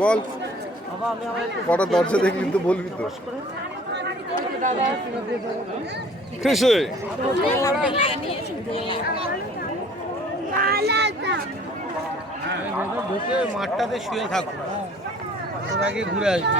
বল কটা দরজা দেখি কিন্তু বলবি তো ঢুকে মাঠটাতে শুয়ে থাকবো ওর আগে ঘুরে আসবো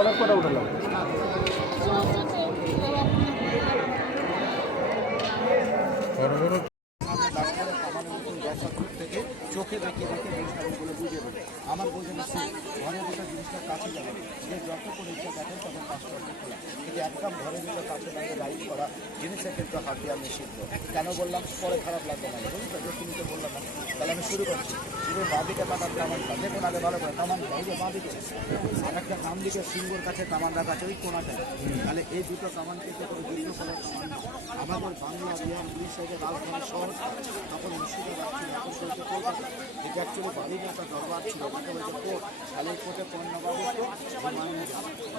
অনেক কটা উঠালাম থেকে চোখে দেখে দেখে জিনিসটা বলে বুঝে দেবে আমার বোঝে না ঘরে দুটো জিনিসটা কাছে যাবে যে যত করে ইচ্ছা দেখেন তখন কাজ করতে খোলা কিন্তু একদম ঘরে দুটো কাছে লাগে রাইড করা জিনিসে কিন্তু হাতিয়ার নিষিদ্ধ কেন বললাম পরে খারাপ লাগবে না বুঝলি তুমি তো বললাম না তাহলে আমি শুরু করছি শুরু বাঁদিকে তাকার কামানটা দেখুন আগে ভালো করে কামানটা এই যে বাঁদিকে আর একটা নাম দিকে সিংহর কাছে কামান রাখা আছে ওই কোনাটায় তাহলে এই দুটো কামান কিন্তু কোনো যুদ্ধ করার কামান আমাদের বাংলা বিহার দুই সাইডে রাজধানী শহর তখন মুর্শিদাবাদ ছিল এখন চলছে কলকাতা এটা অ্যাকচুয়ালি বাড়ির একটা দরবার ছিল তাকে বলছে কোর্ট তাহলে এই কোর্টে পণ্যবাবু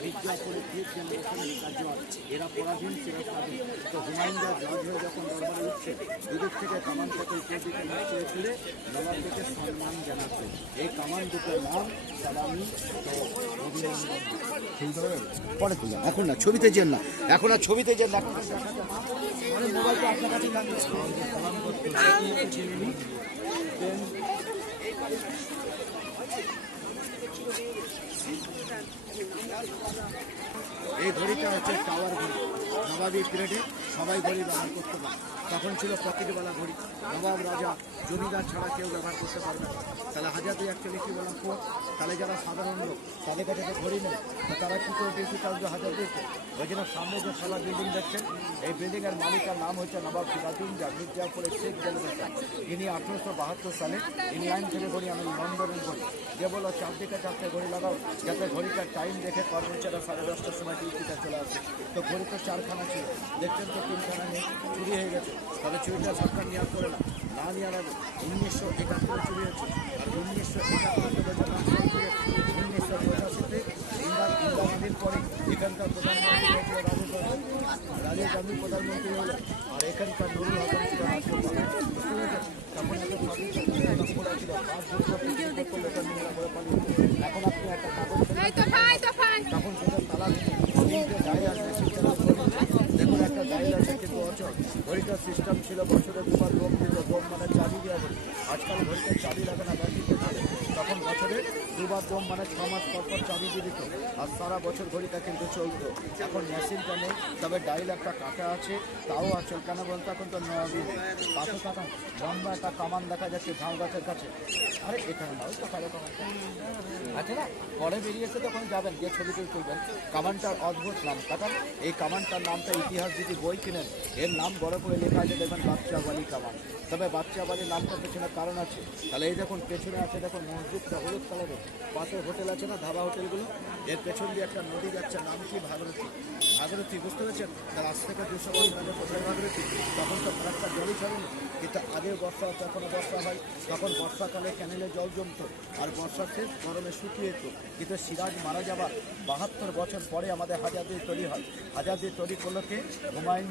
মির্জাপুরে ফিফ জেনারেশনের কার্যকর এরা পরাধীন ছিল স্বাধীন তো হুমায়ুনরা জজ হয়ে যখন দরবারে উঠছে দুদিক থেকে কামান থেকে উপর দিকে করে ফিরে নবাব থেকে সম্মান জানাচ্ছে এই কামান দুটোর নাম সালামি পরে তুললাম এখন না ছবিতে যেন না এখন আর ছবিতে যেন না এখন মোবাইলটা আপনার কাছে সালাম করতে এই ঘড়িটা হচ্ছে টাওয়ার ঘড়ি নবাবী পিরিয়ডে সবাই ঘড়ি ব্যবহার করতে পারে তখন ছিল পকেটওয়ালা ঘড়ি নবাব রাজা জমিদার ছাড়া কেউ ব্যবহার করতে পারবে না তাহলে হাজারদুই অ্যাকচুয়ালি কী বললাম কোর্ট তাহলে যারা সাধারণ লোক তাদের কাছে তো ঘড়ি নেই তো তারা কী করে ডিউটি চার্জ হাজারদুইতে ওই জন্য সামনে যে সালা বিল্ডিং দেখছেন এই বিল্ডিংয়ের মালিকের নাম হচ্ছে নবাব সিরাজউদ্দৌলা মির্জাপুরের শেখ জেনারেশন ইনি 1872 সালে ইনি আইন থেকে ঘড়ি আমি লন্ডনের ঘড়ি যে বলো চারদিকে চারটে ঘড়ি লাগাও যাতে ঘড়িটার টাইম দেখে কর্মচারীরা 10:30টার সময় ডিউটিতে চলে আসে তো ঘড়ি তো 4খানা ছিল দেখছেন তো 3খানা নেই চুরি হয়ে গেছে তবে চুরিটা সরকার নেওয়ার করে না নেওয়ার আগে 1971 চুরি হয়েছে আর 1971 1985-তে ইন্দিরাগান্ধীর পরে এখানকার প্রধানমন্ত্রী হয়েছিল রাজীব গান্ধী প্রধানমন্ত্রী হলেন আর এখানকার নুরুল হাসান ছিল রাষ্ট্রপতি তখন এত করা ছিল 5 এখন আপনি একটা কাগজ তখন সেটা তালা ডায়াল দেখুন একটা ডায়াল আছে কিন্তু অচল ঘড়িটার সিস্টেম ছিল বছরে দুবার দম দিত দম মানে চাবি দেওয়া ঘড়ি আজকাল ঘড়িটার চাবি লাগে না ব্যাংকিতে চলে তখন বছরে দুবার দম মানে 6 মাস পর পর চাবি দিয়ে দিত আর সারা বছর ঘড়িটা কিন্তু চলতো এখন মেশিনটা নেই তবে ডাইল একটা কাটা আছে তাও আচল কেন বলতো এখন তো পাশে কাটা লম্বা একটা কামান দেখা যাচ্ছে ঝাউ গাছের কাছে আরে এখানে নাও তো কালো কামান আছে না পরে বেরিয়েছে তখন যাবেন যে ছবিতে তুলবেন কামানটার অদ্ভুত নাম কারণ এই কামানটার নামটা ইতিহাস যদি বই কিনেন এর নাম বড় করে লেখা আছে দেখবেন বাচ্চাবালি কামান তবে বাচ্চাবালি নামটার পেছনে কারণ আছে তাহলে এই দেখুন পেছনে আছে দেখুন মসজিদটা হলুদ কালারের পাশে হোটেল আছে না ধাবা হোটেলগুলো এর পেছন দিয়ে একটা নদী যাচ্ছে নাম কি ভাগীরথী ভাগীরথী বুঝতে পেরেছেন তার আজ থেকে 200 বছর আগে কোথায় ভাগীরথী তখন তো একটা জলই ছাড়েনি কিন্তু আগে বর্ষা যখন বর্ষা হয় তখন বর্ষাকালে ক্যানেলে জল জমত আর বর্ষার শেষ গরমে শুকিয়ে যেত কিন্তু সিরাজ মারা যাবার 72 বছর পরে আমাদের হাজারদুই তৈরি হয় হাজারদুই তৈরি করলো কে হুমায়ুন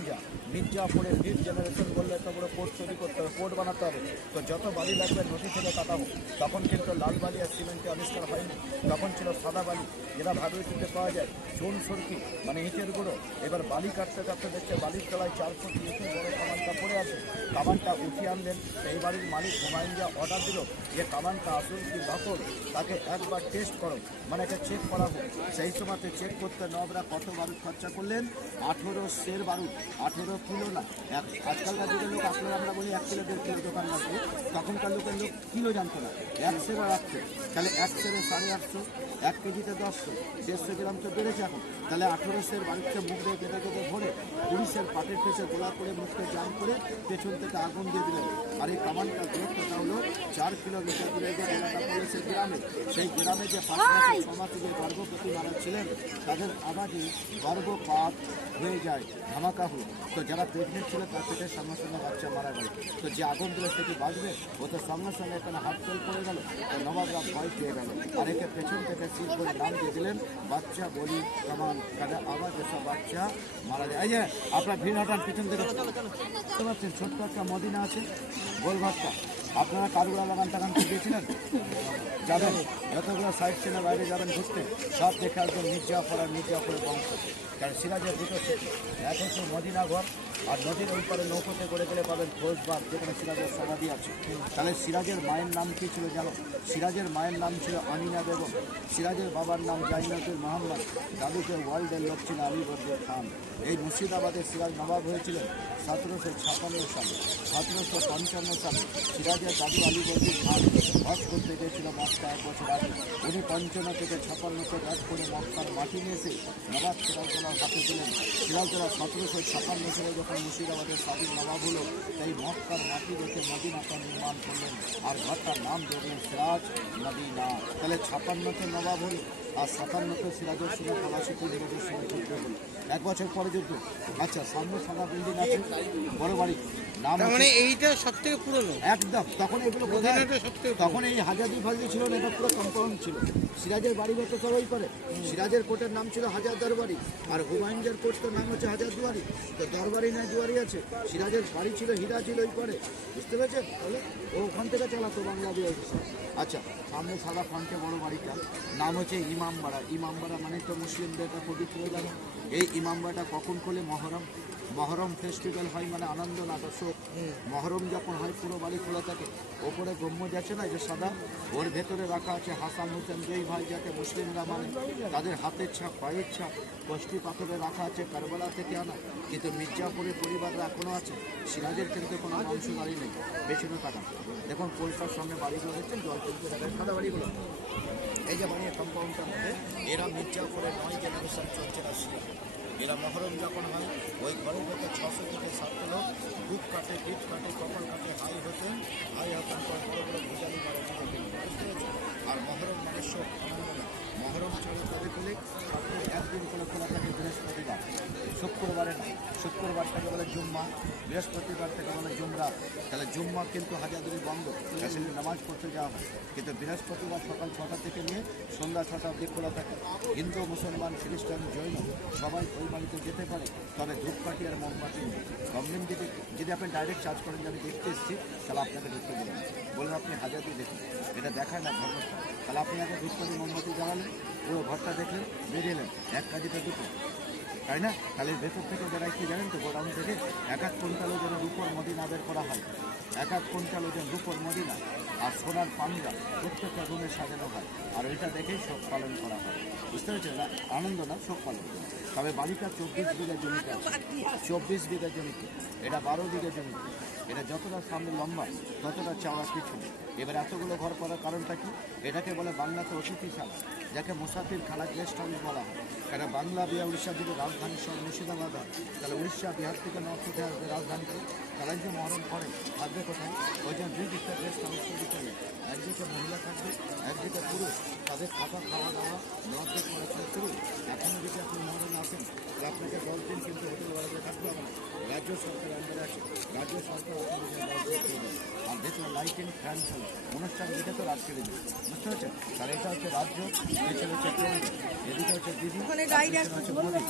মির্জাপুরের ফিফথ জেনারেশন বললে এত বড় পোর্ট তৈরি করতে হবে, পোর্ট বানাতে হবে। তো যত বালি লাগবে নদী থেকে কাটাবো। তখন কিন্তু লাল বালি আর সিমেন্টে আবিষ্কার হয়নি, তখন ছিল সাদা বালি, যেটা ভাদুইতে পাওয়া যায়, চুন সরকি মানে ইটের গুঁড়ো। এবার বালি কাটতে কাটতে দেখছে বালির তলায় 4 ফুট নিচে বড় কামানটা পড়ে আছে। কামানটা উঠিয়ে আনলেন। এই বাড়ির মালিক হুমায়ুন যা অর্ডার দিল যে কামানটা আসল কি নকল তাকে একবার টেস্ট করো, মানে একটা চেক করা হোক। সেই সময়তে চেক করতে নবরা কত বারুদ খরচা করলেন? 18 সের বারুদ, 18 কিলো না। আজকালকার যুগের লোক আপনারা আমরা বলি 1 কিলো 1.5 কিলো দোকান রাখবে, তখনকার লোকের লোক কিলো জানতো না, 1 সেরও রাখতো। তাহলে 1 সেরে 850, 1 কেজিতে 10, 150 গ্রাম তো বেড়েছে এখন। তাহলে 18 সের বাড়িতে মুখ দিয়ে কেটে কেটে ভরে 20 সের পাটের পেছে গোলা করে মুখকে জাম করে পেছন থেকে আগুন দিয়ে দিলেন। আর এই কামানটা দূরত্বটা হলো 4 কিলোমিটার দূরে যে এলাকা পড়েছে গ্রামে, সেই গ্রামে যে 5 মাসে 6 মাসে যে গর্ভবতী মারা ছিলেন তাদের আবাদি গর্ভপাত হয়ে যায়, ধামাকা হলো। তো যারা প্রেগনেন্ট ছিল তার পেটের সঙ্গে সঙ্গে বাচ্চা মারা গেল। তো যে আগুন দিলে সে কি বাঁচবে? ও তো সঙ্গে সঙ্গে এখানে হাত তেল পড়ে গেল। তো নবাবরা ভয় পেয়ে গেল, আর একে পেছন থেকে সিল করে নাম দিয়ে দিলেন বাচ্চা বলি কামান। কাজে আবার যেসব বাচ্চা মারা যায়। এই যে আপনার ভিড় হাঁটার পিছন থেকে বুঝতে পারছেন, ছোট্ট একটা মদিনা আছে গোলঘরটা। আপনারা কারুরা লাগান টাগান গিয়েছিলেন? যাবেন, যতগুলো সাইড ছিল বাইরে যাবেন ঘুরতে, সব দেখে আসবেন মির্জাফর আর মির্জাফরের বংশ। কারণ সিরাজের দুটো সিটি, এক হচ্ছে মদিনা ঘর, আর নদীর ওই পারে নৌকোতে করে গেলে পাবেন ফৌজবাগ, যেখানে সিরাজের সমাধি আছে। তাহলে সিরাজের মায়ের নাম কী ছিল জানো? সিরাজের মায়ের নাম ছিল আমিনা বেগম, সিরাজের বাবার নাম জাইনাতুল মোহাম্মদ, দাদুকে ওয়ার্ল্ডের লোক ছিল আলীবর্দী খান। এই মুর্শিদাবাদের সিরাজ নবাব হয়েছিলেন 1756 সালে। 1755 সালে সিরাজের দাদু আলীবর্দী খান হজ করতে গিয়েছিল মক্কা 1 বছর আগে। উনি 55 থেকে 56 রাত করে মক্কার মাটি নিয়ে এসে নবাব সিরাজদৌল্লার হাতে দিলেন। সিরাজদৌল্লা 1756 সালে যখন মুর্শিদাবাদের স্বাধীন নবাব হলো, তাই মক্কার মাটি দেখে মদিনাটা নির্মাণ করলেন, আর ঘরটার নাম দিলেন সিরাজ মদিনা। তাহলে 56তে নবাব হলো, আর 57তে সিরাজের সঙ্গে 85 ইংরেজের সঙ্গে যুদ্ধ হলো। 1 বছর পরে যুদ্ধ। আচ্ছা, সামনে সাদা বিল্ডিং আছে, বড় বাড়ি, নাম মানে এইটা সব থেকে পুরনো একদম। তখন এগুলো তখন এই হাজারদুয়ারি ফালদি ছিল না, এটা পুরো কম্পাউন্ড ছিল। সিরাজের বাড়ি হতো সবাই করে। সিরাজের কোর্টের নাম ছিল হাজার দরবারি, আর হুমায়ুনের কোর্টের নাম হচ্ছে হাজার দুয়ারি। তো দরবারি না দুয়ারি আছে। সিরাজের বাড়ি ছিল, হীরা ছিল ওই পরে, বুঝতে পেরেছেন? তাহলে ও ওখান থেকে চালাতো বাংলা দিয়ে। আচ্ছা, সামনে সাদা ফ্রন্টে বড় বাড়িটা নাম হচ্ছে ইমামবাড়া। ইমামবাড়া মানে তো মুসলিমদের একটা পবিত্র জায়গা। এই ইমামবাড়াটা কখন খোলে? মহরম ফেস্টিভ্যাল হয়, মানে আনন্দ নাটক। মহরম যখন হয় পুরো বাড়ি খোলা থাকে। ওপরে গম্বুজ আছে না, যে সাদা, ওর ভেতরে রাখা আছে হাসান হোসেন দুই ভাই, যাকে মুসলিমরা মানে। তাদের হাতের ছাপ, পায়ের ছাপ কষ্টি পাথরে রাখা আছে, কারবালা থেকে আনা। কিন্তু মির্জাপুরের পরিবাররা এখনও আছে। সিরাজের কিন্তু কোনো বংশধারী নেই। পেছনে তাকান, দেখুন পরিষ্কার সঙ্গে বাড়িগুলো দেখছেন, জল তুলতে দেখায় সাদা বাড়িগুলো। এই যে বাড়ির কম্পাউন্ডটার মধ্যে এরা মির্জাপুরের 9 জেনারেশন চলছে রাশিয়া। এরা মহরম যখন হয়, ওই ঘরের মধ্যে 600 থেকে 700 লোক বুক কাটে, পিঠ কাটে, কপাল কাটে, হাই হতেন পর বড় বড় ভুজালি মারা যেতে, বুঝতে পেরেছেন? আর মহরম মানে সব আনন্দ না। মহরম ছাড়া তাদের খুলে একদিন করে খোলা থাকে বৃহস্পতিবার, শুক্রবারে না। শুক্রবারটাকে বলে জুম্মা, বৃহস্পতিবারটাকে বলে জুমরা। তাহলে জুম্মা কিন্তু হাজারদুয়ারি বন্ধ, সেখানে নামাজ পড়তে যাওয়া হয়। কিন্তু বৃহস্পতিবার সকাল 6টা থেকে নিয়ে সন্ধ্যা 6টা অবধি খোলা থাকে। হিন্দু, মুসলমান, খ্রিস্টান, জৈন সবাই ওই বাড়িতে যেতে পারে, তবে ধূপকাঠি আর মোমবাতি নেই। গভর্নমেন্ট যদি আপনি ডাইরেক্ট চার্জ করেন যে আমি দেখতে এসেছি, তাহলে আপনাকে ঢুকতে দেবেন। বলুন আপনি হাজারদুয়ারি দেখুন, এটা দেখায় না ধর্মস্থল। তাহলে আপনি আগে ধূপকাঠি মোমবাতি জ্বালালেন, পুরো ঘরটা দেখলেন, বেরিয়ে এলেন, এক কাজিটা দুটো, তাই না? তাহলে ভেতর থেকে বেড়াই কি জানেন তো, গোডাউন থেকে 1 কুইন্টাল ওজন রূপোর মদিনা বের করা হয়। 1 কুইন্টাল ওজন রূপোর মদিনা আর সোনার পাঞ্জা প্রত্যেকটা রুমে সাজানো হয়। আর ওইটা দেখেই শোক পালন করা হয়, বুঝতে পেরেছেন? না আনন্দ না, শোক পালন। তবে বাড়িটা 24 বিঘা জমিতে আছে, 24 বিঘা জমিতে। এটা 12 বিঘা জমিতে। এটা যতটা সামনে লম্বা ততটা চাওয়া পিছনে। এবার এতগুলো ঘর করার কারণটা কি? এটাকে বলে বাংলাতে অতিথিশালা, যাকে মুসাফির খানা গেস্ট হাউস বলা হয়। কারণ বাংলা, বিহার, উড়িষ্যা যদি রাজধানী শহর মুর্শিদাবাদ হয়, তাহলে উড়িষ্যা, বিহার থেকে নর্থ উঠে আসবে রাজধানীতে। তারা যে মহরম করে থাকবে কোথায়? ওই জন্য 2 দিকটা গেস্ট হাউস তৈরি করলে, একদিকে মহিলা থাকবে, একদিকে পুরুষ। তাদের থাকা, খাওয়া দাওয়া নর্থে করা শুরু। এখনও যদি আপনি মহরমে আসেন, তো আপনাকে 10 দিন কিন্তু হোটেল বাড়িতে থাকতে হবে না। রাজ্য সরকার আন্ডারে আছে, রাজ্য সরকার আর ভেতরে লাইটিং, ফ্যান চলে। অনুষ্ঠান দিকে তো রাত কেড়ে দেবে, বুঝতে পারছেন? তাহলে এটা হচ্ছে রাজ্য, পেছনে হচ্ছে কেন্দ্র, এদিকে হচ্ছে দিদি, পেছনে হচ্ছে মোদী।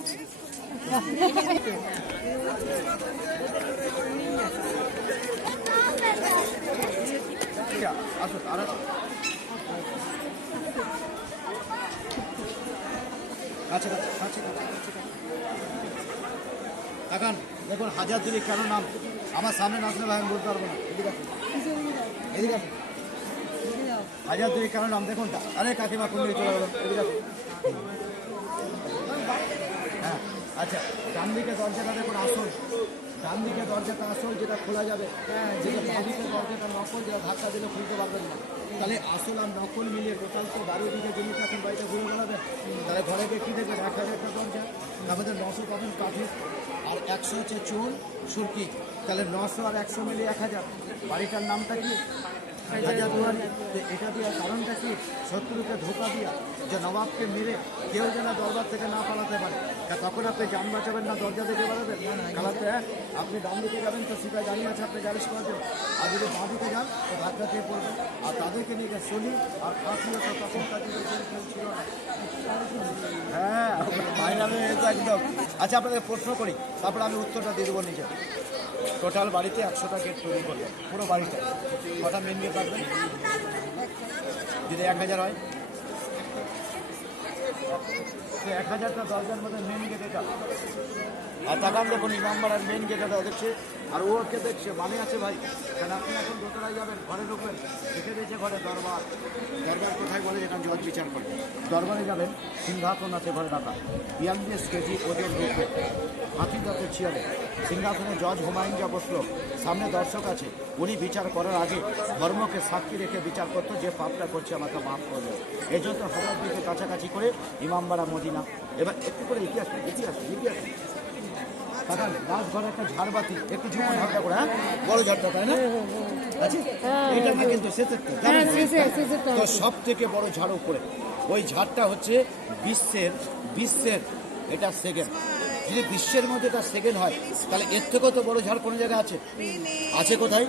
আসো আর আচ্ছা আচ্ছা এখন দেখুন হাজারদুয়ারি কেন নাম আমার সামনে নাচলে ভাই আমি বলতে পারবো না। এদিকে আসুন, এদিকে আসুন। হাজারদুয়ারি কেন নাম দেখুন। আরে কাকিমা কোন দিকে চলে গেল, এদিকে আসুন। হ্যাঁ আচ্ছা, ডান দিকে দরজাটা দেখুন আসল, ডান দিকে দরজাটা আসল, যেটা খোলা যাবে, যেটা বাঁ দিকে দরজাটা নকল, যেটা ধাক্কা দিলে খুলতে পারবেন না। তাহলে আসল আর নকল মিলিয়ে টোটাল তো 12 দিকে জমি এখন বাড়িতে ঘুরে বেড়াবে। তাহলে ঘরে গিয়ে কী দেখবেন 1000টা দরজা, আমাদের 900 পাবেন কাঠের, আর 100 হচ্ছে চুন সুরকি। তাহলে 900 আর 100 মিলিয়ে 1000। বাড়িটার নামটা কি? হাজারদুয়ারি। এটা দেওয়ার কারণটা কি? শত্রুকে ধোকা দিয়া, যে নবাবকে মেরে কেউ যেন দরবার থেকে না পালাতে পারে। তখন আপনি যান বাঁচাবেন না দরজা থেকে বেরোবেন খেলাতে। আপনি ডান দিকে যাবেন তো সিপাই দাঁড়িয়ে আছে, আপনি গ্যারেজ করার জন্য। আর যদি বাঁ দিকে যান তো ধাক্কা খেয়ে পড়বেন। আর তাদেরকে নিয়ে গিয়ে সলি আর ফাঁসিয়ে তো তখন তাদের কেউ ছিল না। হ্যাঁ ফাইনালে তো একদম। আচ্ছা আপনাদের প্রশ্ন করি, তারপরে আমি উত্তরটা দিয়ে দেবো নিজে। টোটাল বাড়িতে 100টা গেট তৈরি করবেন, পুরো বাড়িটা কটা মেন গেট রাখবেন? যদি 1000 হয়, 1000টা দরজার মধ্যে মেন গেট এটা। আর তাকান দেখুন ইমামবাড়ার মেন গেট এটা দেখছে, আর ওকে দেখছে মানে আছে ভাই। কারণ আপনি এখন দোতলায় যাবেন, ঘরে ঢুকবেন, দেখে দিয়েছে ঘরে দরবার। দরবার কোথায় বলে? যেখানে জজ বিচার করে। দরবারে যাবেন, সিংহাসন আছে ঘরে রাখা, 42 কেজি ওজন ঢুকবে, হাতি দাঁতের চেয়ারে। সিংহাসনে জজ হুমায়ুন যা বসলো, সামনে দর্শক আছে, উনি বিচার করার আগে ধর্মকে সাক্ষী রেখে বিচার করতো, যে পাপটা করছে আমাকে মাফ করবে। এই জন্য হজরত দিকে কাছাকাছি করে ইমামবাড়া মদিনা। এবার একটু করে ইতিহাস কারণ রাজঘরে একটা ঝাড়বাতি, একটু ঝুঁকুন হালকা করে, হ্যাঁ বড় ঝাড়টা তাই না? আচ্ছা এটা না কিন্তু তো সব থেকে বড় ঝাড় উপরে, ওই ঝাড়টা হচ্ছে বিশ্বের এটা সেকেন্ড। যদি বিশ্বের মধ্যে এটা সেকেন্ড হয়, তাহলে এর থেকেও তো বড় ঝাড় কোনো জায়গায় আছে কোথায়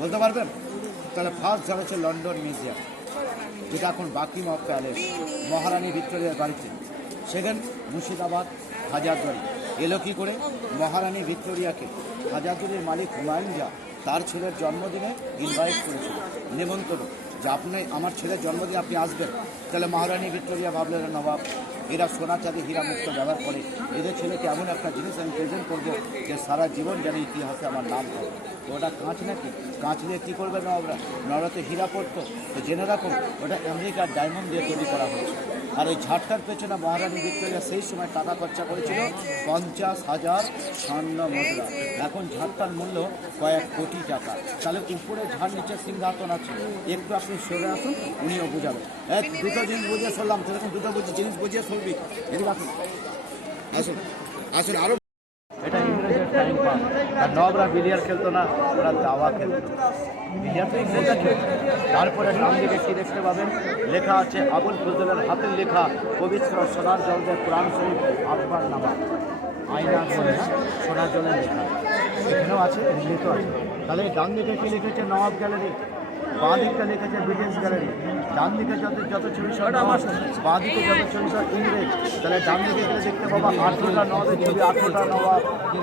বলতে পারবেন? তাহলে ফার্স্ট ঝাড় হচ্ছে লন্ডন মিউজিয়াম, যেটা এখন বাকিংহাম প্যালেস, মহারানী ভিক্টোরিয়ার বাড়িতে। সেকেন্ড মুর্শিদাবাদ হাজারদুয়ারি। এলো কী করে? মহারানী ভিক্টোরিয়াকে হাজারদুয়ারির মালিক হুমায়ুন যা তার ছেলের জন্মদিনে ইনভাইট করেছিল, নেমন্তন্ন, যে আপনি আমার ছেলের জন্মদিনে আপনি আসবেন। তাহলে মহারানী ভিক্টোরিয়া ভাবলেন নবাব এরা সোনা চাঁদি হীরা মুক্ত ব্যবহার করে, এদের ছেলেকে এমন একটা জিনিস আমি প্রেজেন্ট করবো যে সারা জীবন যেন ইতিহাসে আমার নাম হবে। তো ওটা কাঁচ নাকি? কাঁচ দিয়ে কী করবে নবরা তো হীরা পড়তো। তো জেনে রাখুন ওটা আমেরিকার ডায়মন্ড দিয়ে তৈরি করা হয়েছে। আর ওই ঝাড়টার পেছনে মহারানী ভিক্টোরিয়া সেই সময় টাকা খরচা করেছিল 50,000 স্বর্ণ মুদ্রা। এখন ঝাড়টার মূল্য কয়েক কোটি টাকা। তাহলে উপরে ঝাড় নিচে সিংহাসন আছে, একটু আপনি সরে আসুন, উনিও বুঝাবেন। দুটো জিনিস বুঝিয়ে চললাম, সেরকম দুটো জিনিস বুঝিয়ে চলবি। এদিকে আসুন আসুন আসুন আরো। এটা ইংরেজের টাইম পাস। আর নবরা বিলিয়ার খেলতো না, ওরা দাবা খেলতো। বিলিয়ার তো ইংরেজরা খেলতো। তারপরে ডান দিকে কী দেখতে পাবেন? লেখা আছে আবুল ফজলের হাতের লেখা পবিত্র সোনার জল দিয়ে কোরআন শরীফ আকবর নামা, আয়না করে সোনার জলের লেখা এখানেও আছে, লিখিত আছে। তাহলে ডান দিকে কী লিখেছে? নবাব গ্যালারি। বাঁ দিকটা লিখেছে ব্রিটিশ গ্যালারি। ডান দিকে যত ছবি সব নবাব, বাঁ দিকে যত ছবি সব ইংরেজ। তাহলে ডান দিকে গেলে দেখতে পাবো 18টা নবাবের ছবি, 18টা নবাব,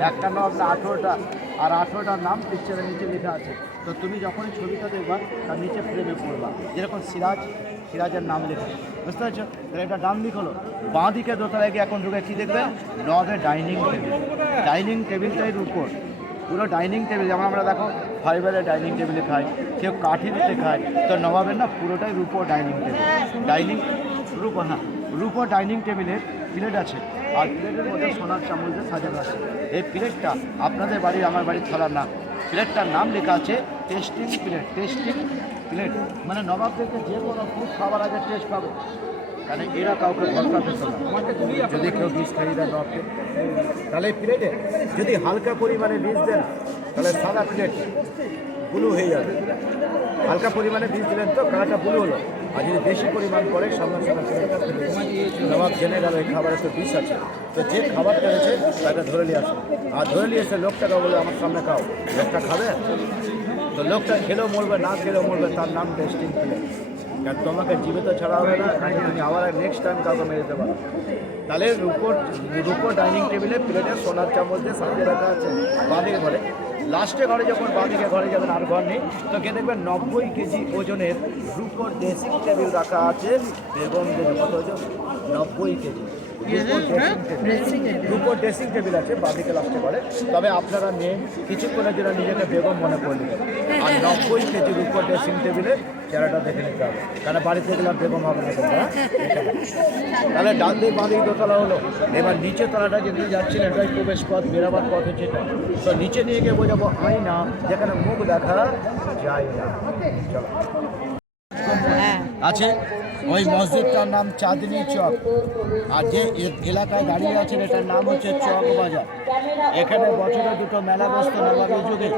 একটা নবাব না 18টা, আর 18টার নাম পিকচারের নিচে লেখা আছে। তো তুমি যখনই ছবিটা দেখবা তার নিচে ফ্রেমে পড়বা, যেরকম সিরাজের নাম লেখা, বুঝতে পারছো? তাহলে এটা ডান দিক হলো। বাঁ দিকে দোতলায় গিয়ে এখন ঢুকে কী দেখবে? নবাবের ডাইনিং টেবিল। ডাইনিং টেবিলটাই উপর, পুরো ডাইনিং টেবিল। যেমন আমরা দেখো ফাইবারের ডাইনিং টেবিলে খাই, কেউ কাঠেরিতে খায়, তো নবাবের না পুরোটাই রূপো ডাইনিং টেবিল। রূপো ডাইনিং টেবিলের প্লেট আছে, আর প্লেটের মধ্যে সোনার চামচ দিয়ে সাজানো আছে। এই প্লেটটা আপনাদের বাড়ির আমার বাড়ির থালার নাম। প্লেটটার নাম লেখা আছে টেস্টিং প্লেট। মানে নবাবদেরকে যে কোনো ফুড খাবার আগে টেস্ট পাবে, কারণ এরা কাউকে ভরসা পেত না যদি কেউ বিষ খাইয়ে দেয় নবাবকে। তাহলে এই প্লেটে যদি হালকা পরিমাণে বিষ দেন, তাহলে সাদা প্লেট ব্লু হয়ে যাবে। হালকা পরিমাণে বিষ দিলেন তো কালারটা ব্লু হলো, আর যদি বেশি পরিমাণ পরে সামনে নবাব জেনে গেল এই খাবারে তো বিষ আছে, তো যে খাবারটা হয়েছে তাটা ধরে নিয়ে আসে। আর ধরে নিয়ে এসে লোকটাকে বলে আমার সামনে খাও, লোকটা খাবে, তো লোকটা খেলেও মরবে, না খেলেও মরবে, তার নাম টেস্টিং প্লেট। কারণ তোমাকে জীবিত ছাড়া হবে না, কাজে তুমি আবার নেক্সট টাইম কাউকে মেরে দিতে পারো। তাহলে রূপোর ডাইনিং টেবিলে প্লেটে সোনার চামচ দিয়ে সাজিয়ে রাখা আছে বাঁদিকে ঘরে। লাস্টে ঘরে যখন বাঁদিকে ঘরে যাবেন, আর ঘর নেই, তো কে দেখবেন 90 কেজি ওজনের রূপোর ড্রেসিং টেবিল রাখা আছে। বেগম কত ওজন? 90 কেজি রূপোর ড্রেসিং টেবিল আছে বাঁদিকে লাস্টে ঘরে। তবে আপনারা নেন, কিছুক্ষণের জন্য নিজেকে বেগম মনে করলেন। আর 90 কেজি রূপোর ড্রেসিং টেবিলে চেহারাটা দেখে নিতে হবে, কারণ বাড়িতে গেলাম বেগম হবে না তোমরা। তাহলে ডান দিক বাঁ দিক দোতলা হলো। এবার নিচে তলাটা যেতে যাচ্ছিলেন, এটাই প্রবেশ পথ, বেরাবার পথ হচ্ছে এটা। তো নিচে নিয়ে গিয়ে বোঝাবো আয়না, যেখানে মুখ দেখা যায় না। চলো আছে ওই মসজিদটার নাম চাঁদনি চক। আর যে এলাকায় দাঁড়িয়ে আছেন এটার নাম হচ্ছে চক বাজার। এখানে বছরে দুটো মেলা বসতো নবাবী যুগে,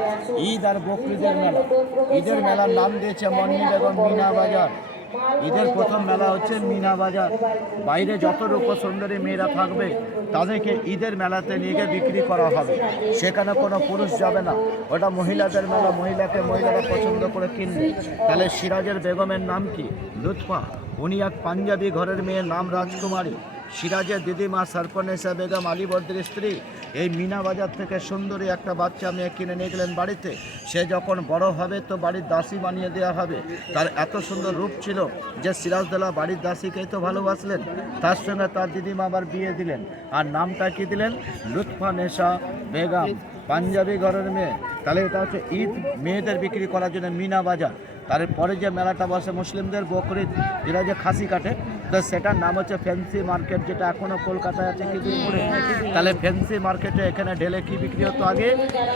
ঈদ আর বকরিদের মেলা। ঈদের মেলার নাম দিয়েছে মন্নি বেগম মিনা বাজার। ঈদের প্রথম মেলা হচ্ছে মিনা বাজার। বাইরে যত রূপ সুন্দরী মেয়েরা থাকবে তাদেরকে ঈদের মেলাতে নিয়ে গিয়ে বিক্রি করা হবে। সেখানে কোনো পুরুষ যাবে না, ওটা মহিলাদের মেলা। মহিলারা পছন্দ করে কিনবে। তাহলে সিরাজের বেগমের নাম কি? লুৎফা। উনি এক পাঞ্জাবি ঘরের মেয়ের নাম রাজকুমারী। সিরাজের দিদিমা সরপনেসা বেগম আলীবর্দীর স্ত্রী। এই মিনা বাজার থেকে সুন্দরী একটা বাচ্চা মেয়ে কিনে নিয়ে গেলেন বাড়িতে। সে যখন বড় হবে তো বাড়ির দাসী বানিয়ে দেওয়া হবে। তার এত সুন্দর রূপ ছিল যে সিরাজদৌল্লা বাড়ির দাসীকেই তো ভালোবাসলেন। তার সঙ্গে তার দিদিমা আবার বিয়ে দিলেন। আর নামটা কি দিলেন? লুৎফা নেশা বেগম, পাঞ্জাবি ঘরের মেয়ে। তাহলে এটা হচ্ছে ঈদ মেয়েদের বিক্রি করার জন্য মিনা বাজার। তারপরে যে মেলাটা বসে মুসলিমদের বকরিদ, এরা যে খাসি কাটে, তো সেটার নাম হচ্ছে ফ্যান্সি মার্কেট, যেটা এখনও কলকাতায় আছে খিদিরপুরে। তাহলে ফ্যান্সি মার্কেটে এখানে ঢেলে কি বিক্রি হতো আগে?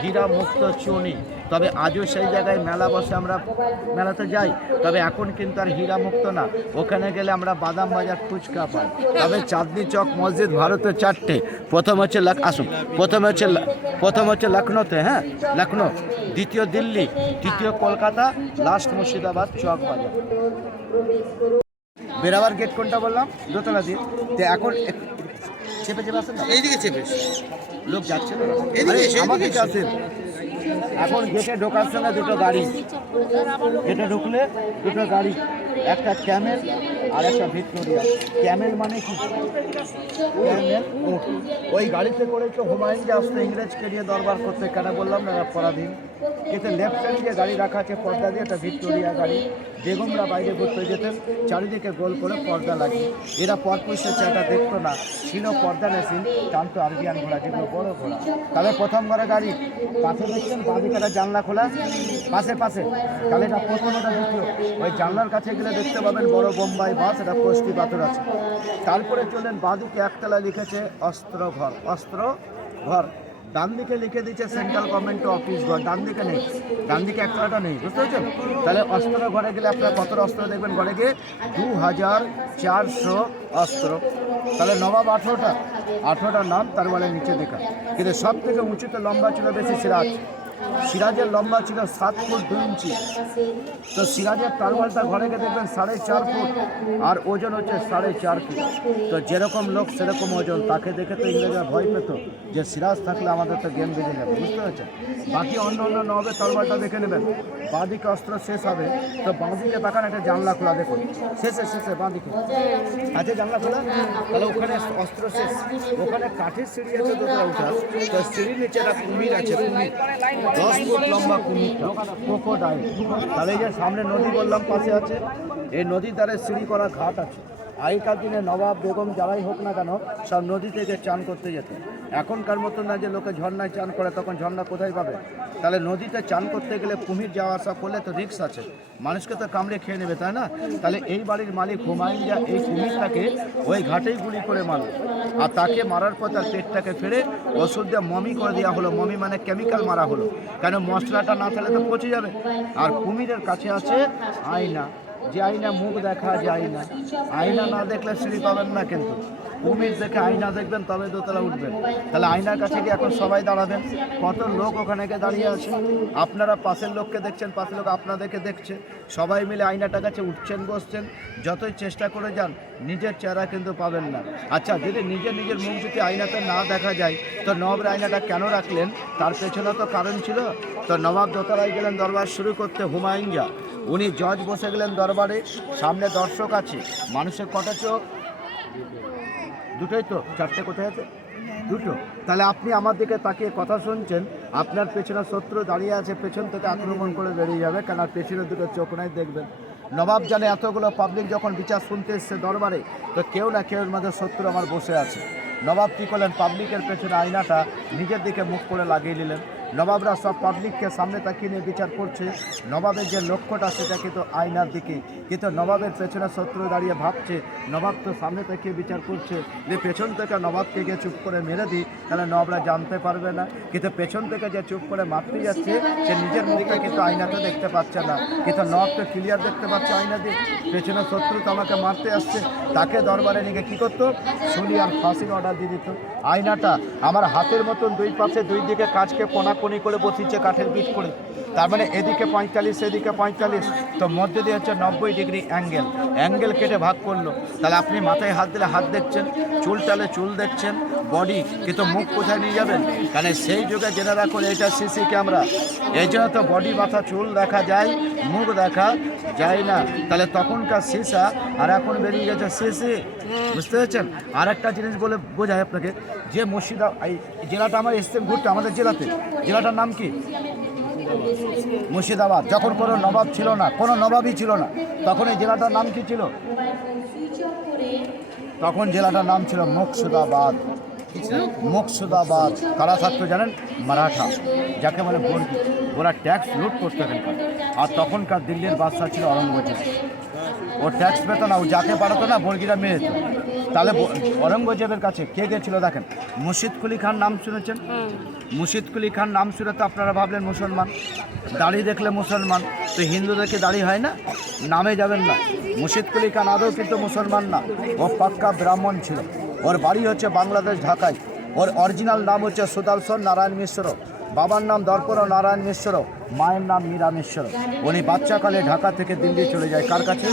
হীরা মুক্ত চুনি। তবে আজও সেই জায়গায় মেলা বসে, আমরা মেলাতে যাই। তবে এখন কিন্তু আর হীরা মুক্ত না, ওখানে গেলে আমরা বাদাম বাজার ফুচকা পাই। তবে চাঁদনি চক মসজিদ ভারতের 4টে। প্রথম হচ্ছে লখনৌতে, হ্যাঁ লখনৌ, দ্বিতীয় দিল্লি, তৃতীয় কলকাতা, লাস্ট মুর্শিদাবাদ চক বাজার। বেরাবার গেট কোনটা বললাম? দোতলা দিয়ে। তো এখন চেপে আসেন না, এইদিকে চেপে লোক যাচ্ছে না, আমাকে আসেন। এখন গেটে ঢোকার সঙ্গে দুটো গাড়ি, গেটে ঢুকলে দুটো গাড়ি, একটা ক্যামেল আর একটা ভিক্টোরিয়া। ক্যামেল মানে কি? ক্যামেল উট। ওই গাড়িতে করেছে হুমায়ুন যে আসতে ইংরেজকে নিয়ে দরবার করতে। কেন বললাম না? পরাধীন। এতে লেফট সাইডে যে গাড়ি রাখা আছে পর্দা দিয়ে, একটা ভিক্টোরিয়া গাড়ি। বেগমরা বাইরে ঘুরতে যেতেন, চারিদিকে গোল করে পর্দা লাগিয়ে। এরা পরপুষের চাটা দেখতো না, ছিল পর্দা মেশিন, টানতো আরবিয়ান ঘোড়া, যেগুলো বড় ঘোড়া। তাহলে প্রথম ঘরে গাড়ি, পাশে দেখছেন বাঁদিকে একটা জানলা খোলা, পাশে তাহলে এটা প্রথম, ওটা দ্বিতীয়। ওই জানলার কাছে গেলে দেখতে পাবেন বড় বোম্বাই বাস, এটা কষ্টি পাথর আছে। তারপরে চলেন বাঁদিকে একতলা লিখেছে অস্ত্র ঘর। ডান দিকে লিখে দিচ্ছে সেন্ট্রাল গভর্নমেন্ট অফিস ঘর। ডান দিকে নেই, ডান দিকে একতলাটা নেই, বুঝতে পারছেন? তাহলে অস্ত্র ঘরে গেলে আপনারা কত অস্ত্র দেখবেন ঘরে গিয়ে? 2400 অস্ত্র। তাহলে নবাব 18টার নাম, তার মানে নিচে দেখা। কিন্তু সব থেকে উঁচুতে লম্বা ছিল বেশি সিরাজের লম্বা ছিল 7 ফুট 2 ইঞ্চি। তো সিরাজের তারওয়ালটা ঘরে গিয়ে দেখবেন 4.5 ফুট, আর ওজন হচ্ছে 4.5 কিলো। তো যেরকম লোক সেরকম ওজন। তাকে দেখে তো ইংরেজরা ভয় পেত যে সিরাজ থাকলে আমাদের তো গেম বেজে যাবে, বুঝতে পারছেন? বাকি অন্য নবাবের তরবারটা দেখে নেবেন। বাঁদিকে অস্ত্র শেষ হবে, তো বাঁদিকে তাকান, একটা জানলা খোলা দেখুন, শেষে বাঁদিকে আছে জানলা খোলা। তাহলে ওখানে অস্ত্র শেষ। ওখানে কাঠের সিঁড়ি আছে দোতলা উঠার, তো সিঁড়ির নিচে একটা কুমির আছে, 10 ফুট লম্বা কুমিরটা, ক্রোকোডাইল। তাহলে এই যে সামনে নদী বললাম পাশে আছে, এই নদীর ধারে সিঁড়ি করা ঘাট আছে। আগেকার দিনে নবাব বেগম যারাই হোক না কেন সব নদী থেকে চান করতে যেত। এখনকার মতন না যে লোকে ঝর্ণায় চান করে, তখন ঝর্ণা কোথায় পাবে? তাহলে নদীতে চান করতে গেলে কুমির যাওয়া আসা করলে তো রিস্ক আছে, মানুষকে তো কামড়ে খেয়ে নেবে, তাই না? তাহলে এই বাড়ির মালিক হুমায়ুন যা এই কুমিরটাকে ওই ঘাটেই গুলি করে মারল। আর তাকে মারার পর তার পেটটাকে ফেরে ওষুধ দিয়ে মমি করে দেওয়া হলো। মমি মানে কেমিক্যাল মারা হলো, কেন মশলাটা না থাকলে তো পচে যাবে। আর কুমিরের কাছে আছে আয়না, যে আয়না মুখ দেখা যায় না। আয়না না দেখলে সিঁড়ি পাবেন না, কিন্তু কুমির দেখে আয়না দেখবেন তবে দোতলা উঠবেন। তাহলে আয়নার কাছে গিয়ে এখন সবাই দাঁড়াবেন। কত লোক ওখানে গিয়ে দাঁড়িয়ে আছে, আপনারা পাশের লোককে দেখছেন, পাশের লোক আপনাদেরকে দেখছে। সবাই মিলে আয়নাটার কাছে উঠছেন বসছেন। যতই চেষ্টা করে যান নিজের চেহারা কিন্তু পাবেন না। আচ্ছা, যদি নিজের মুখ যদি আয়নাতে না দেখা যায়, তো নবাবের আয়নাটা কেন রাখলেন? তার পেছনে তো কারণ ছিল। তো নবাব দোতলায় গেলেন দরবার শুরু করতে। উনি জজ বসে গেলেন দরবারে, সামনে দর্শক আছে, মানুষের কটা চোখ? দুটোই তো, চারটে কোথায় আছে? দুটো। তাহলে আপনি আমার দিকে তাকিয়ে কথা শুনছেন, আপনার পেছনে শত্রু দাঁড়িয়ে আছে, পেছন থেকে আক্রমণ করে বেরিয়ে যাবে, কেন পেছনে দুটো চোখ নাই, দেখবেন। নবাব জানে এতগুলো পাবলিক যখন বিচার শুনতে এসছে দরবারে, তো কেউ না কেউ মধ্যে শত্রু আমার বসে আছে। নবাব কী করলেন, পাবলিকের পেছনে আয়নাটা নিজের দিকে মুখ করে লাগিয়ে নিলেন। নবাবরা সব পাবলিককে সামনে তাকিয়ে নিয়ে বিচার করছে, নবাবের যে লক্ষ্যটা সেটা কিন্তু আয়নার দিকে, কিন্তু নবাবের পেছনে শত্রু দাঁড়িয়ে ভাবছে, নবাব তো সামনে তাকিয়ে বিচার করছে, যে পেছন থেকে নবাবকে গিয়ে চুপ করে মেরে দিই, তাহলে নবাবরা জানতে পারবে না। কিন্তু পেছন থেকে যে চুপ করে মারতে যাচ্ছে, সে নিজের মুখটা কিন্তু আয়নাতে দেখতে পাচ্ছে না, কিন্তু নবাব তো ক্লিয়ার দেখতে পাচ্ছে আয়না দিয়ে, পেছনে শত্রু তো আমাকে মারতে আসছে। তাকে দরবারে নিয়ে কী করতো, শুনি আর ফাঁসির অর্ডার দিয়ে দিত। আয়নাটা আমার হাতের মতন দুই পাশে দুই দিকে কাঁচকে কোনাকুনি করে বসিয়েছে কাঠের পিঠ করে, তার মানে এদিকে 45 এদিকে 45, তো মধ্যে দিয়ে হচ্ছে 90 ডিগ্রি অ্যাঙ্গেল কেটে ভাগ করলো। তাহলে আপনি মাথায় হাত দিলে হাত দেখছেন, চুল টালে চুল দেখছেন, বডি, কিন্তু মুখ কোথায় নিয়ে যাবেন? কারণ সেই যুগে জেনে রাখুন এটা সিসি ক্যামেরা, এই জন্য তো বডি, মাথা, চুল দেখা যায়, মুখ দেখা যায় না। তাহলে তখনকার সিসা আর এখন বেরিয়ে গেছে সিসি, বুঝতে পেরেছেন? আর একটা জিনিস বলে বোঝায় আপনাকে, যে এই জেলাটা আমার এসছে ঘুরতে, আমাদের জেলাটার নাম কি? মুর্শিদাবাদ। যখন কোনো নবাব ছিল না, কোনো নবাবই ছিল না, তখন এই জেলাটার নাম কি ছিল? তখন জেলাটার নাম ছিল মুর্শিদাবাদ। মুর্শিদাবাদ কারা থাকতো জানেন? মারাঠা, যাকে বলে বর্গি, ওরা ট্যাক্স লুট করতো এখানকার। আর তখনকার দিল্লির বাদশা ছিল অরঙ্গজেব, ও ট্যাক্স পেত না, ও যাকে পাঠাতো না বর্গিরা মেরে যেত। তাহলে অরঙ্গজেবের কাছে কে গেছিল দেখেন, মুর্শিদ কুলি খান নাম শুনেছেন? মুর্শিদ কুলি খান নাম শুনে তো আপনারা ভাবলেন মুসলমান, দাড়ি দেখলে মুসলমান, তো হিন্দুদেরকে দাড়ি হয় না, নামে যাবেন না। মুর্শিদ কুলি খান আদৌ কিন্তু মুসলমান না, ও পাক্কা ব্রাহ্মণ ছিল। ওর বাড়ি হচ্ছে বাংলাদেশ ঢাকায়। ওর অরিজিনাল নাম হচ্ছে সুদর্শন নারায়ণ মিশ্র, বাবার নাম দর্পণ নারায়ণ মিশ্র, মায়ের নাম মীরা মিশ্র। উনি বাচ্চাকালে ঢাকা থেকে দিল্লি চলে যায়, কার কাছে?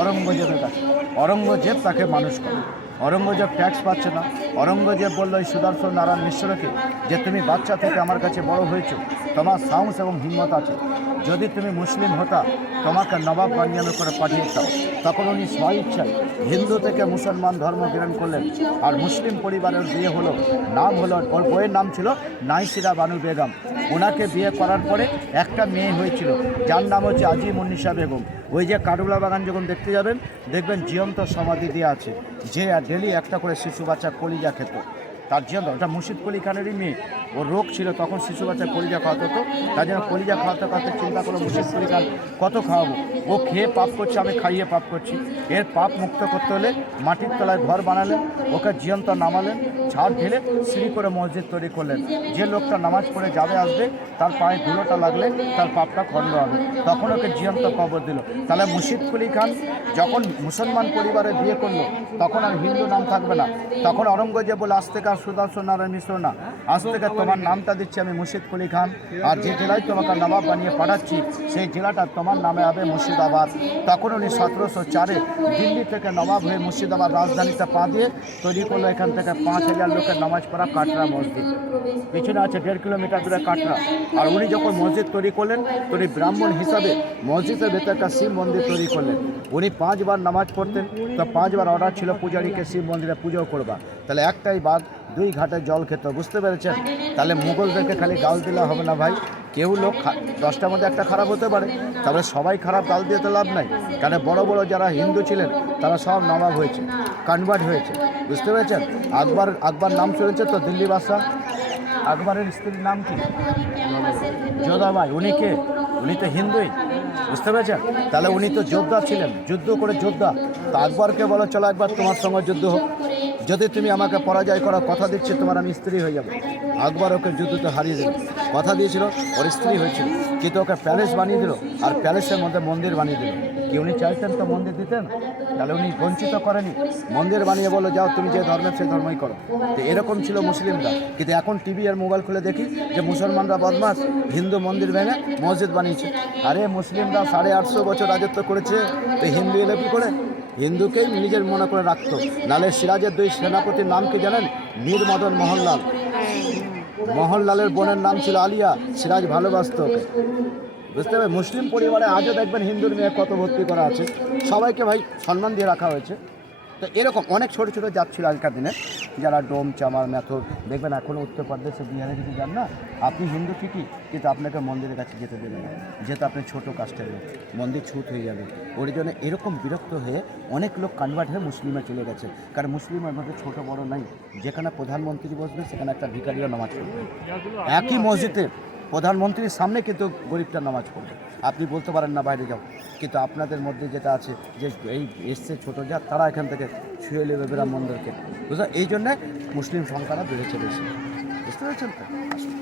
অরঙ্গজেবের কাছে। অরঙ্গজেব তাকে মানুষ করে। অরঙ্গজেব ট্যাক্স পাচ্ছে না। অরঙ্গজেব বলল এই সুদর্শন নারায়ণ মিশ্রকে, যে তুমি বাচ্চা থেকে আমার কাছে বড় হয়েছো, তোমার সাহস এবং হিম্মত আছে, যদি তুমি মুসলিম হতা তোমাকে নবাব বানিয়ে করে পাঠিয়ে দিতাম। তখন উনি স্বইচ্ছায় হিন্দু থেকে মুসলমান ধর্ম গ্রহণ করলেন, আর মুসলিম পরিবারের বিয়ে হলো। নাম হলো, ওর বইয়ের নাম ছিল নাইসিরা বানু বেগম। ওনাকে বিয়ে করার পরে একটা মেয়ে হয়েছিল, যার নাম হচ্ছে আজিমুন্নিসা বেগম। ওই যে কাডুলা বাগান যখন দেখতে যাবেন, দেখবেন জীবন্ত সমাধি দিয়ে আছে, যে ডেলি একটা করে শিশু বাচ্চা কলিজা খেত, তার জীবন্ত। ওটা মুর্শিদ কুলি খানেরই মেয়ে। ওর রোগ ছিল তখন, শিশু বাচ্চা কলিজা খাওয়াতে হতো, তার জন্য কলিজা খাওয়াতে খাওয়াতে চিন্তা করলো মুর্শিদ কুলি খান কত খাওয়াবো, ও খেয়ে পাপ করছে, আমি খাইয়ে পাপ করছি। এর পাপ মুক্ত করতে হলে মাটির তলায় ঘর বানালেন, ওকে জীবন্ত নামালেন, ছাদ ঢেলে সিঁড়ি করে মসজিদ তৈরি করলেন। যে লোকটা নামাজ পড়ে যাবে আসবে, তার পায়ে ধুলোটা লাগলে তার পাপটা খণ্ড হবে, তখন ওকে জীবন্ত কবর দিল। তাহলে মুর্শিদ কুলি খান যখন মুসলমান পরিবারে বিয়ে করলো, তখন আর হিন্দু নাম থাকবে না। তখন অরঙ্গজেব বলে, আজ থেকে আর সুদর্শন নারায়ণ মিশ্র না, আজ থেকে তোমার নামটা দিচ্ছি আমি মুর্শিদ কুলি খান, আর যে জেলায় তোমাকে নবাব বানিয়ে পাঠাচ্ছি সেই জেলাটা তোমার নামে হবে মুর্শিদাবাদ। তখন উনি 1704-এ দিল্লি থেকে নবাব হয়ে মুর্শিদাবাদ রাজধানীতে পা দিয়ে তৈরি করলো এখান থেকে 5000 লোকের নামাজ পড়া কাটরা মসজিদ। পিছনে আছে 1.5 কিলোমিটার দূরে কাটরা। আর উনি যখন মসজিদ তৈরি করলেন, উনি ব্রাহ্মণ হিসাবে মসজিদের ভেতরে একটা শিব মন্দির তৈরি করলেন। উনি 5 বার নামাজ পড়তেন, তো 5 বার অর্ডার ছিল পূজারীকে শিব মন্দিরে পুজো করবা, তাহলে একটাই বাদ 2 ঘাটে জল খেত, বুঝতে পেরেছেন? তাহলে মুঘলদেরকে খালি গাল দিলে হবে না ভাই, কেউ লোক 10টার মধ্যে একটা খারাপ হতে পারে, তবে সবাই খারাপ গাল দিয়ে তো লাভ নাই। কারণ বড় বড় যারা হিন্দু ছিলেন তারা সব নবাব হয়েছে, কনভার্ট হয়েছে, বুঝতে পেরেছেন? আকবর নাম শুনেছে তো, দিল্লি বাদশাহ। আকবরের স্ত্রীর নাম কি? যোধাবাই। উনি কে? উনি তো হিন্দুই, বুঝতে পেরেছেন? তাহলে উনি তো যোদ্ধা ছিলেন, যুদ্ধ করে যোদ্ধা। তো আকবরকে বলো, চলো একবার তোমার সঙ্গে যুদ্ধ হোক, যদি তুমি আমাকে পরাজয় করো কথা দিচ্ছি তোমার আমি স্ত্রী হয়ে যাবো। আকবর ওকে যুদ্ধতে হারিয়ে দিল, কথা দিয়েছিল, ওর স্ত্রী হয়েছিল, কিন্তু ওকে প্যালেস বানিয়ে দিল, আর প্যালেসের মধ্যে মন্দির বানিয়ে দিল। কি উনি চাইতেন তো মন্দির দিতেন? তাহলে উনি বঞ্চিত করেনি, মন্দির বানিয়ে বলো যাও তুমি যে ধর্মের সেই ধর্মই করো। তো এরকম ছিল মুসলিমরা। কিন্তু এখন টিভি আর মোবাইল খুলে দেখি যে মুসলমানরা বদমাস, হিন্দু মন্দির ভেঙে মসজিদ বানিয়েছে। আরে মুসলিমরা 850 বছর রাজত্ব করেছে, তো হিন্দু এলো কী করে? হিন্দুকেই নিজের মনে করে রাখতো। নালে সিরাজের 2 সেনাপতির নাম কি জানেন? মীর মদন মোহনলাল। মোহনলালের বোনের নাম ছিল আলিয়া, সিরাজ ভালোবাসত ওকে। বুঝতে পারবে? মুসলিম পরিবারে আজও দেখবেন হিন্দুর মেয়ে কত ভর্তি করা আছে, সবাইকে ভাই সম্মান দিয়ে রাখা হয়েছে। তো এরকম অনেক ছোটো ছোটো জাত ছিল আগেকার দিনে, যারা ডোম, চামার, মেথর, দেখবেন এখনও উত্তরপ্রদেশে, বিহারে যদি যান না, আপনি হিন্দু ঠিকই, কিন্তু আপনাকে মন্দিরের কাছে যেতে দেবে না, যেহেতু আপনি ছোটো কাস্টের লোক, মন্দির ছুত হয়ে যাবে। ওর জন্য এরকম বিরক্ত হয়ে অনেক লোক কনভার্ট হয়ে মুসলিমে চলে গেছে। কারণ মুসলিমের মধ্যে ছোটো বড় নাই, যেখানে প্রধানমন্ত্রী বসবে সেখানে একটা ভিখারিও নামাজ পড়বে, একই মসজিদে প্রধানমন্ত্রীর সামনে কিন্তু গরিবটা নামাজ পড়বে। আপনি বলতে পারেন না বাইরে যাও, কিন্তু আপনাদের মধ্যে যেটা আছে যে এই এসছে ছোটো জাত, তারা এখান থেকে ছুঁয়ে নেবে ব্রাহ্মণদেরকে, বুঝলো? এই জন্যে মুসলিম সংখ্যাটা বেড়েছে বেশি, বুঝতে পেরেছেন তো? আসুন।